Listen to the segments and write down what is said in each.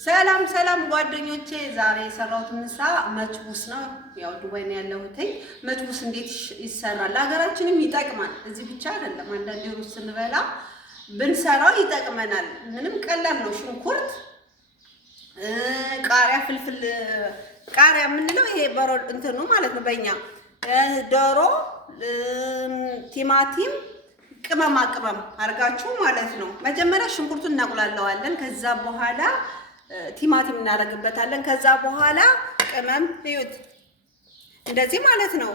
ሰላም ሰላም ጓደኞቼ፣ ዛሬ የሰራሁት ምሳ መችቡስ ነው። ያው ዱባይ ነው ያለሁት። መችቡስ እንዴት ይሰራል? ለሀገራችንም ይጠቅማል። እዚህ ብቻ አይደለም፣ አንዳንዴ ሩዝ ስንበላ ብንሰራው ይጠቅመናል። ምንም ቀላል ነው። ሽንኩርት፣ ቃሪያ፣ ፍልፍል ቃሪያ የምንለው ይሄ በሮ እንትኑ ማለት ነው በእኛ ዶሮ፣ ቲማቲም፣ ቅመማ ቅመም አድርጋችሁ ማለት ነው። መጀመሪያ ሽንኩርቱን እናቁላለዋለን። ከዛ በኋላ ቲማቲም እናደርግበታለን። ከዛ በኋላ ቅመም እዩት፣ እንደዚህ ማለት ነው።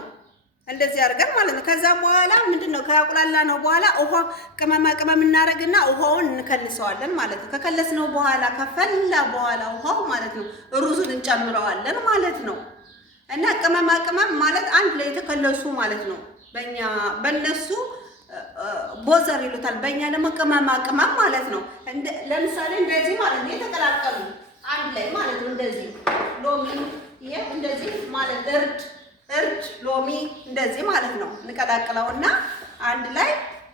እንደዚህ አድርገን ማለት ነው። ከዛ በኋላ ምንድነው ካቁላላ ነው በኋላ ውሃ ቅመማ ቅመም እናደርግና ውሃውን እንከልሰዋለን ማለት ነው። ከከለስነው በኋላ ከፈላ በኋላ ውሃው ማለት ነው ሩዙን እንጨምረዋለን ማለት ነው። እና ቅመማ ቅመም ማለት አንድ ላይ የተከለሱ ማለት ነው። በእነሱ ቦዘር ይሉታል፣ በእኛ ደግሞ ቅመማ ቅመም ማለት ነው። ለምሳሌ እንደዚህ ማለት ነው የተቀላቀሉ አንድ ላይ ማለት ነው። እንደዚህ ሎሚ ይሄ እንደዚህ ማለት እርድ ሎሚ እንደዚህ ማለት ነው። እንቀላቅለውና አንድ ላይ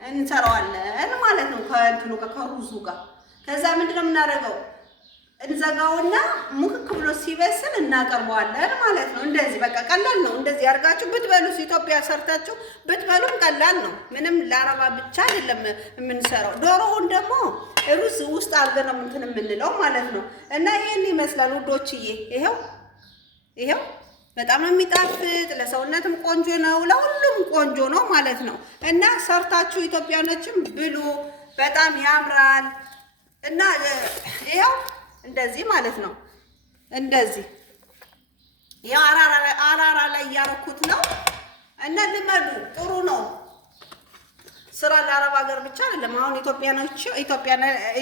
እንሰራዋለን ማለት ነው ከእንትኑ ከሩዙ ጋር። ከዛ ምንድነው የምናደርገው? እንዘጋውና ሙክክ ብሎ ሲበስል እናቀርበዋለን ማለት ነው። እንደዚህ በቃ ቀላል ነው። እንደዚህ አድርጋችሁ ብትበሉስ ኢትዮጵያ ሰርታችሁ ብትበሉም ቀላል ነው። ምንም ለአረባ ብቻ አይደለም የምንሰራው። ዶሮውን ደግሞ ሩዝ ውስጥ አድርገን ነው እንትን የምንለው ማለት ነው። እና ይሄን ይመስላል ውዶችዬ። ይሄው በጣም ነው የሚጣፍጥ፣ ለሰውነትም ቆንጆ ነው፣ ለሁሉም ቆንጆ ነው ማለት ነው። እና ሰርታችሁ ኢትዮጵያኖችም ብሉ፣ በጣም ያምራል። እና ይሄው እንደዚህ ማለት ነው። እንደዚህ ያው አራራ ላይ ያረኩት ነው። እና ልመዱ፣ ጥሩ ነው። ስራ ለአረብ ሀገር ብቻ አይደለም። አሁን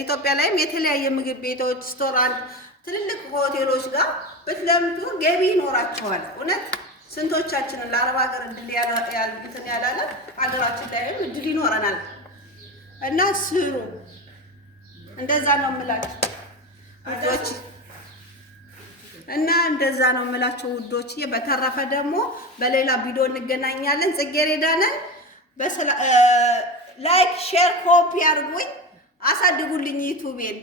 ኢትዮጵያ ላይም የተለያየ ምግብ ቤቶች፣ ሬስቶራንት፣ ትልልቅ ሆቴሎች ጋር ብትለምዱ ገቢ ይኖራቸዋል። እውነት ስንቶቻችንን ለአረብ ሀገር እድል እንትን ያላለ ሀገራችን ላይም እድል ይኖረናል። እና ስሩ። እንደዛ ነው የምላችሁ ውዶች። እና እንደዛ ነው የምላችሁ ውዶች። በተረፈ ደግሞ በሌላ ቪዲዮ እንገናኛለን። ጽጌረዳ ነን። ላይክ ሼር ኮፒ አድርጉኝ፣ አሳድጉልኝ ዩቲዩብን።